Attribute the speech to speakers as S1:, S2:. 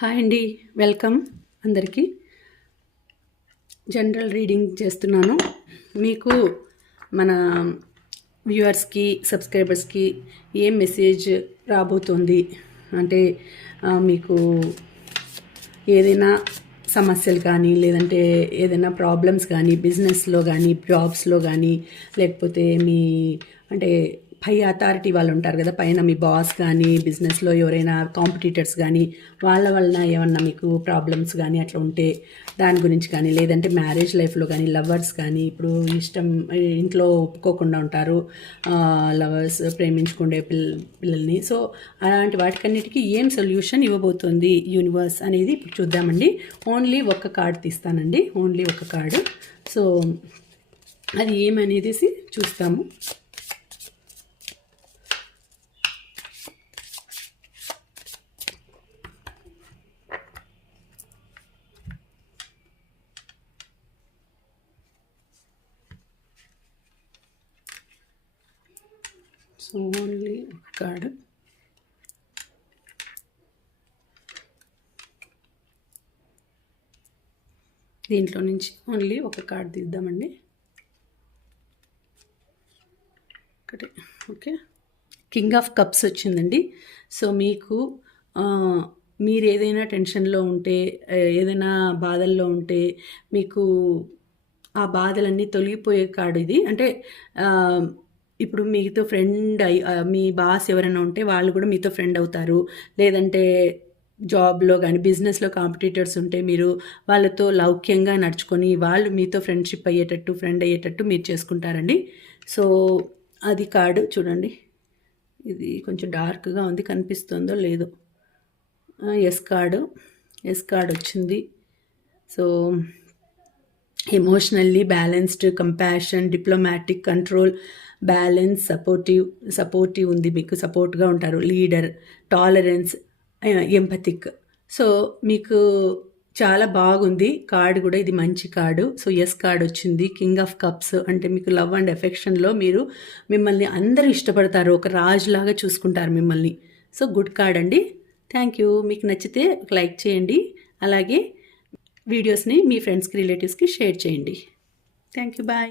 S1: Hi అండి welcome అందరికీ. General reading చేస్తున్నాను. మీకు మన వ్యూవర్స్కి సబ్స్క్రైబర్స్కి ఏం మెసేజ్ రాబోతుంది? అంటే మీకు ఏదైనా సమస్యలు కానీ లేదంటే ఏదైనా ప్రాబ్లమ్స్ కానీ బిజినెస్లో కానీ జాబ్స్లో కానీ లేకపోతే మీ అంటే పై అథారిటీ వాళ్ళు ఉంటారు కదా పైన మీ బాస్ కానీ బిజినెస్లో ఎవరైనా కాంపిటీటర్స్ కానీ వాళ్ళ వలన ఏమన్నా మీకు ప్రాబ్లమ్స్ కానీ అట్లా ఉంటే దాని గురించి కానీ లేదంటే మ్యారేజ్ లైఫ్లో కానీ లవర్స్ కానీ ఇప్పుడు ఇష్టం ఇంట్లో ఒప్పుకోకుండా ఉంటారు లవర్స్ ప్రేమించుకుండే పిల్ల పిల్లల్ని. సో అలాంటి వాటికన్నిటికీ ఏం సొల్యూషన్ ఇవ్వబోతుంది యూనివర్స్ అనేది ఇప్పుడు చూద్దామండి. ఓన్లీ ఒక కార్డ్ తీస్తానండి. ఓన్లీ ఒక కార్డు సో అది ఏమనేది చూస్తాము. సో ఓన్లీ ఒక కార్డు. దీంట్లో నుంచి ఓన్లీ ఒక కార్డ్ తీద్దామండి. ఒకటి ఓకే. కింగ్ ఆఫ్ కప్స్ వచ్చిందండి. సో మీకు మీరు ఏదైనా టెన్షన్లో ఉంటే ఏదైనా బాధల్లో ఉంటే మీకు ఆ బాధలన్నీ తొలగిపోయే కార్డు ఇది. అంటే ఇప్పుడు మీతో ఫ్రెండ్ అయి మీ బాస్ ఎవరైనా ఉంటే వాళ్ళు కూడా మీతో ఫ్రెండ్ అవుతారు. లేదంటే జాబ్లో కానీ బిజినెస్లో కాంపిటీటర్స్ ఉంటే మీరు వాళ్ళతో లౌక్యంగా నడుచుకొని వాళ్ళు మీతో ఫ్రెండ్షిప్ అయ్యేటట్టు ఫ్రెండ్ అయ్యేటట్టు మీరు చేసుకుంటారండి. సో అది కార్డు చూడండి. ఇది కొంచెం డార్క్గా ఉంది కనిపిస్తుందో లేదో. ఎస్ కార్డు ఎస్ కార్డ్ వచ్చింది. So emotionally balanced compassion diplomatic control balance supportive supportive ఉంది మీకు సపోర్ట్గా ఉంటారు లీడర్ టాలరెన్స్ ఎంపతిక్ సో మీకు చాలా బాగుంది కార్డ్ కూడా ఇది మంచి కార్డు సో ఎస్ కార్డ్ వచ్చింది కింగ్ ఆఫ్ కప్స్ అంటే మీకు లవ్ అండ్ ఎఫెక్షన్లో మీరు మిమ్మల్ని అందరూ ఇష్టపడతారు ఒక రాజులాగా చూసుకుంటారు మిమ్మల్ని. సో గుడ్ కార్డ్ అండి. థ్యాంక్ యూ మీకు నచ్చితే లైక్ చేయండి. అలాగే వీడియోస్ని మీ ఫ్రెండ్స్కి రిలేటివ్స్కి షేర్ చేయండి. Thank you bye.